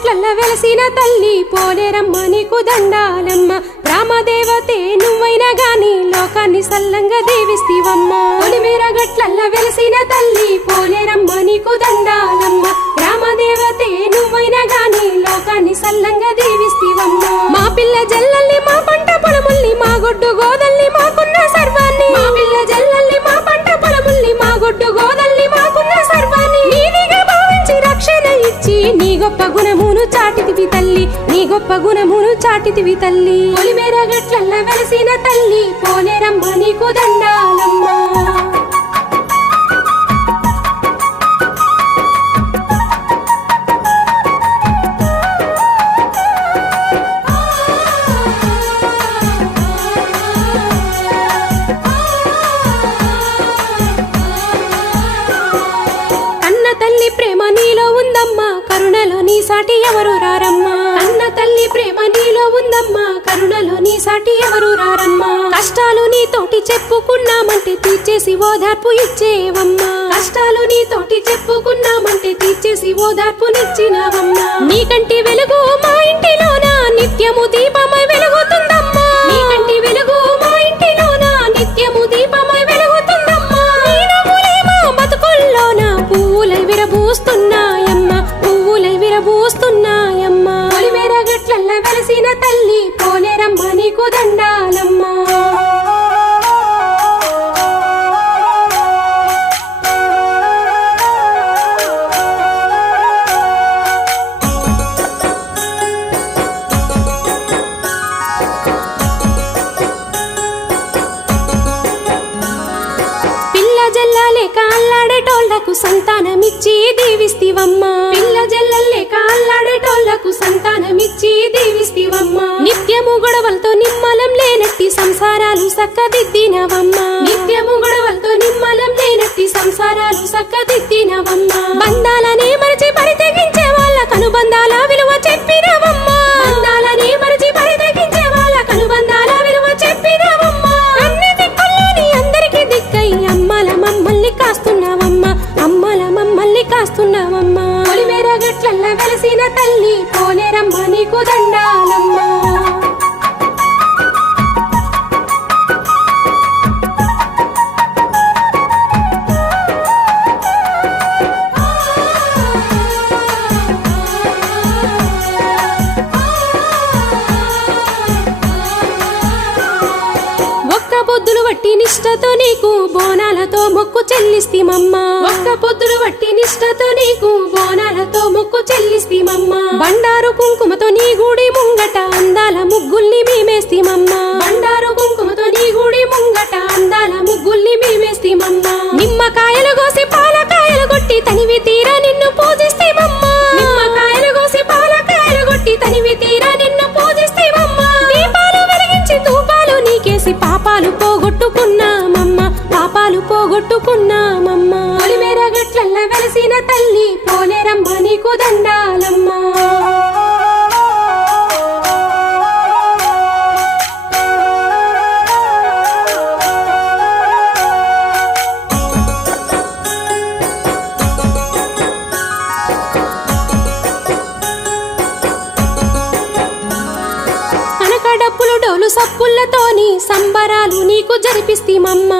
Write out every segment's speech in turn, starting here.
గట్లల్ల వెలసిన తల్లి పోలేరమ్మ నీకు దండాలమ్మ రామదేవతే నువ్వైనా గాని లోకాన్ని సల్లంగా దీవిస్తివమ్మ పొలిమేర గట్లల్ల వెలసిన తల్లి పోలేరమ్మ నీకు దండాలమ్మ రామదేవతే నువ్వైనా గాని లోకాన్ని సల్లంగా దీవిస్తివమ్మ మా పిల్ల జల్లల్ని మా పంట పొలముల్ని మా గొడ్డు గోదల్ని మాకున్న సర్వాన్ని మా పిల్ల జల్లల్ని మా పంట పొలముల్ని మా గొడ్డు గోదల్ని మాకున్న సర్వాన్ని నీదిగా భావించి రక్షణ ఇచ్చి నీ గొప్ప గుణమును చాటితివి తల్లి నీ గొప్ప గుణమును చాటితివి తల్లి పొలిమేర గట్లల్ల వెలసిన తల్లి పోలేరమ్మ నీకు దండాలమ్మ సాటి ఎవరు రారమ్మా అన్న తల్లి ప్రేమ నీలో ఉందమ్మా కరుణలో నీ సాటి ఎవరు రారమ్మా కష్టాలు నీతోటి చెప్పుకున్నామంటే తీర్చేసి ఓదార్పు ఇచ్చేవమ్మా కష్టాలు నీతోటి చెప్పుకున్నామంటే తీర్చేసి ఓదార్పునిచ్చినవమ్మా నీకంటి వెలుగు మా ఇంటిలోన నిత్యము దీపమై వెలుగుతుందమ్మా నీకంటి వెలుగు మా ఇంటిలోన నిత్యము దీపమై వెలుగుతుందమ్మా నీ నవ్వులే మా బతుకుల్లోన పువ్వులై విరబూస్తున్నాయమ్మా పూస్తున్నాయమ్మా పొలిమేర గట్లల్ల వెలసిన తల్లి పోలేరమ్మ నీకు దండాలమ్మా పిల్ల జల్లలేక అల్లాడేటోళ్లకు సంతానమిచ్చి దీవిస్తివమ్మా పిల్ల జల్లలేక అల్లాడేటోళ్లకు సంతానమిచ్చి దీవిస్తివమ్మా నిత్యము గొడవలతో నిమ్మలం లేనట్టి సంసారాలు సక్కదిద్దినవమ్మా నిత్యము గొడవలతో నిమ్మలం లేనట్టి సంసారాలు సక్కదిద్దినవమ్మా బంధాలనే మరచి పరితెగించే వాళ్ళ కనుబంధాల విలువ చెప్పినవమ్మా బంధాలనే మరచి పరితెగించే వాళ్ళ కనుబంధాల విలువ చెప్పినవమ్మా అన్ని దిక్కుల్లోని అందరికి దిక్కై అమ్మల మమ్మల్ని కాస్తున్నావమ్మా అమ్మల మమ్మల్ని కాస్తున్నావమ్మా పొలిమేర గట్లల్ల వెలసిన తల్లి పోలేరమ్మ నీకు దండాలమ్మా పొద్దులు వట్టి నిష్టతో నీకు బోనాలతో మొక్కు చెల్లిస్తిమమ్మా ఒక్క పొద్దులు వట్టి నిష్టతో నీకు బోనాలతో మొక్కు చెల్లిస్తిమమ్మా బండారు కుంకుమతో నీ గుడి ముంగట అందాల ముగ్గుల్ని మేమేస్తిమమ్మా బండారు కుంకుమతో నీ గుడి ముంగట అందాల ముగ్గుల్ని మేమేస్తిమమ్మా నిమ్మకాయలు కోసి పాలకాయలు కొట్టి తనివి తీరా నిన్ను పూజిస్తిమమ్మా నిమ్మకాయలు కోసి పాలకాయలు కొట్టి తనివి తీరా నిన్ను పూజిస్తిమమ్మా దీపాలు వెలిగించి ధూపాలు నీకేసి పాపాలు పోగొట్టుకున్నామమ్మ పాపాలు పోగొట్టుకున్నామమ్మ పొలిమేర గట్లల్ల వెలసిన తల్లి పోలేరమ్మ నీకు దండాలమ్మా డప్పులు డోలు సప్పులతోని సంబరాలు నీకు జరిపిస్తిమమ్మా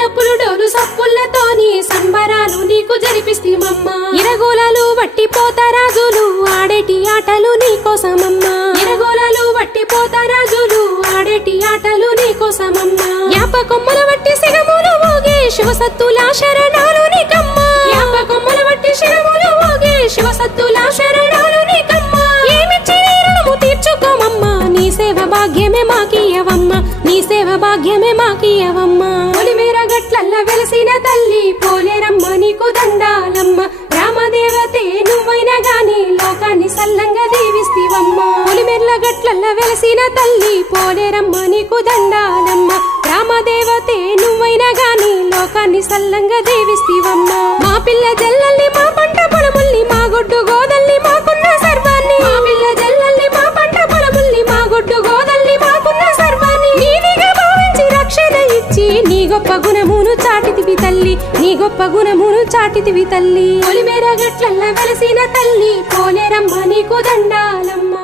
డప్పులు డోలు సప్పులతోని సంబరాలు నీకు జరిపిస్తిమమ్మా ఇరగోలాలు వట్టి పోతరాజులు ఆడేటి ఆటలు నీకోసమమ్మా ఇరగోలాలు వట్టి పోతరాజులు ఆడేటి ఆటలు నీకోసమమ్మా యాపకొమ్మల వట్టి సిగములు ఊగే శివసత్తుల శరణాలు నీకమ్మా యాపకొమ్మల వట్టి శిరములు ఊగే శివసత్తుల శరణాలు నీకమ్మా ఏమిచ్చి రుణము తీర్చుకోమమ్మా నీ సేవ భాగ్యమే మాకియవమ్మా నీ సేవ భాగ్యమే మాకియవమ్మా పొలిమేర గట్లల్ల వెలసిన తల్లి పోలేరమ్మ నీకు దండాలమ్మ రామదేవతే నువ్వైనా గాని లోకాన్ని సల్లంగా దీవిస్తివమ్మా పొలిమేర్ల గట్లల్ల వెలసిన తల్లి పోలేరమ్మ నీకు దండాలమ్మ రామదేవతే నువ్వైనా గాని లోకాన్ని సల్లంగా దీవిస్తివమ్మా మా పిల్ల జల్లల్ని మా పంట పొలముల్ని మా గొడ్డు గోదల్ని మాకున్న సర్వాన్ని మా పిల్ల జల్లల్ని మా పంట పొలముల్ని మా గొడ్డు గోదల్ని మాకున్న సర్వాన్ని నీదిగా భావించి రక్షణ ఇచ్చి నీ గొప్ప గుణమును చాటితివి తల్లి నీ గొప్ప గుణమును చాటితివి తల్లి పొలిమేర గట్లల్ల వెలసిన తల్లి పోలేరమ్మ నీకు దండాలమ్మ.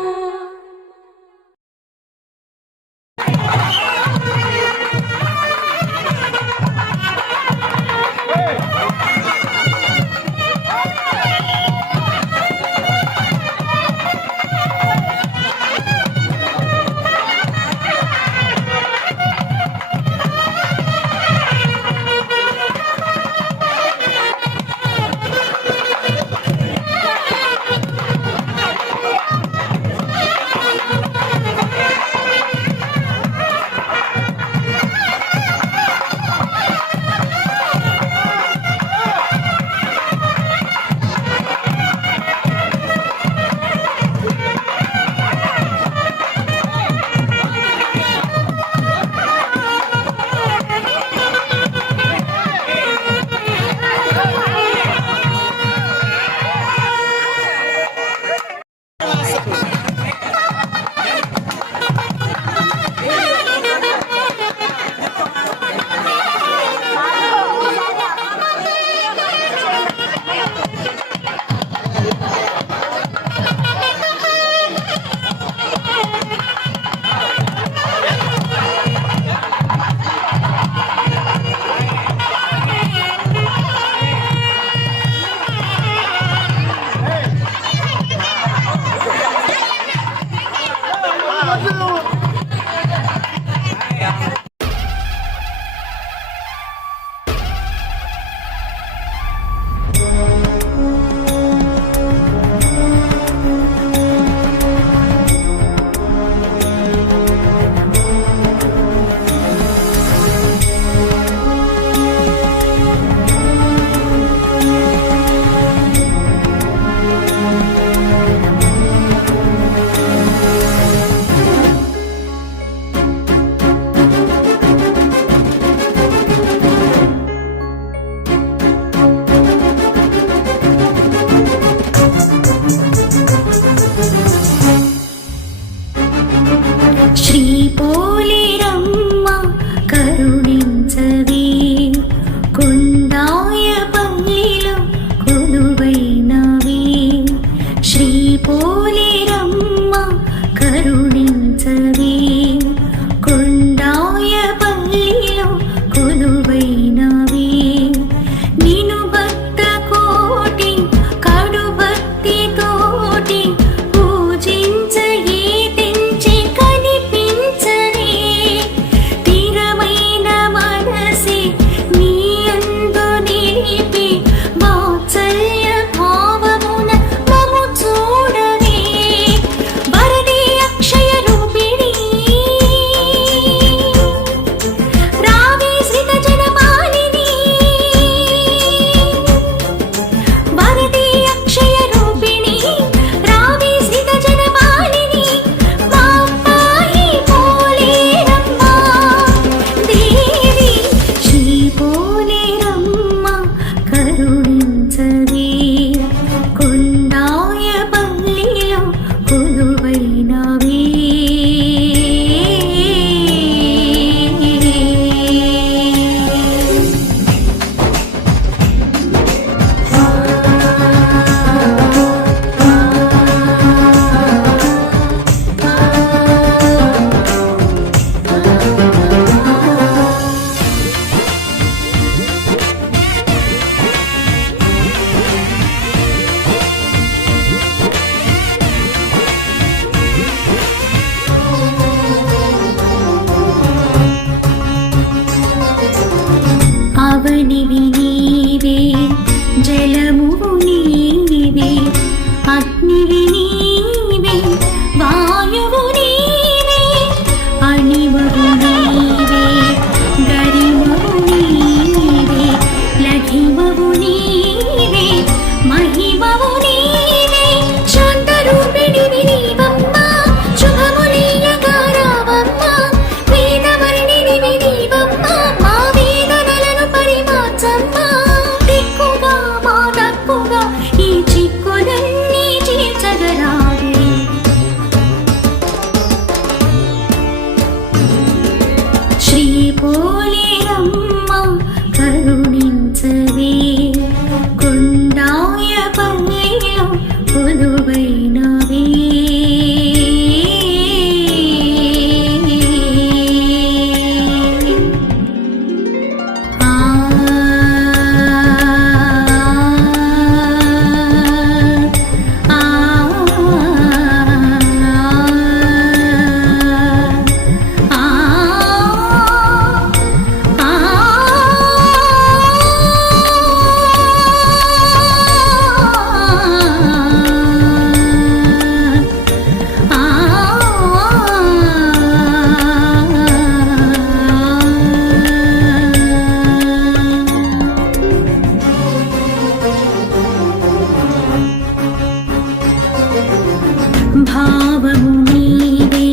భావము నీవే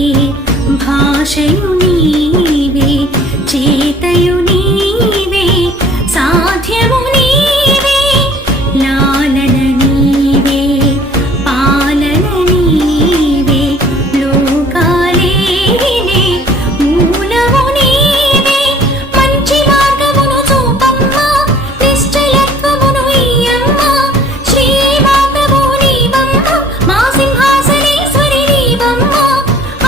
భాషయు నీవే చేతయు నీవే సాధ్యము నీవే లాలన నీవే పాలన నీవే లోకాలేనే మూలము నీవే మంచి మార్గమును చూపమ్మా నిశ్చయత్వమును ఇయ్యమ్మ శ్రీ మార్గము నీవమ్మ మా సింహాసనేశ్వరి నీవమ్మ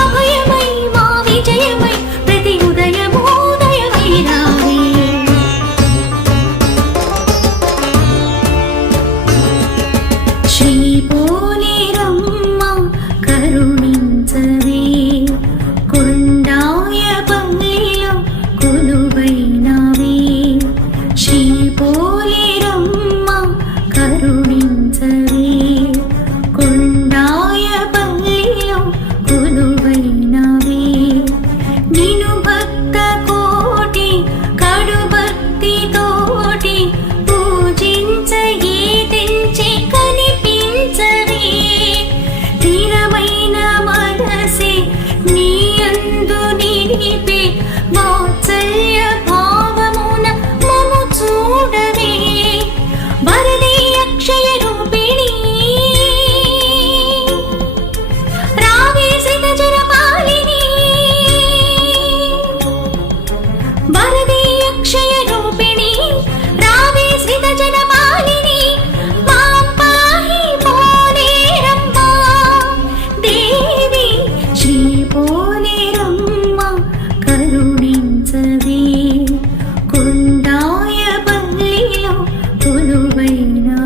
అభయమై మా విజయమై ప్రతి ఉదయము ఉదయమై రావే శ్రీ పోలేరమ్మ కరుణించవే కొండాయపల్లిలో కొలువైనవే శ్రీ పోలేరమ్మ కరుణించవే కొండాయపల్లిలో కొలువైనవే నిను భక్త కోటి కడు భక్తితోటి పూజించగే తెంచి కనిపించవే స్థిరమైన మనసే నీ అందు నిలిపే వాత్సల్య భావమున మము చూడవే వరదే అక్షయ రూపిణి రావే శ్రీతజన పాలిని వరదే అక్షయ రూపిణి రావే శ్రీతజన పాలిని మాం పాహి పోలేరమ్మ దేవి శ్రీ పోలేరమ్మ కరుణించవే కొండాయపల్లిలో కొలువైనవే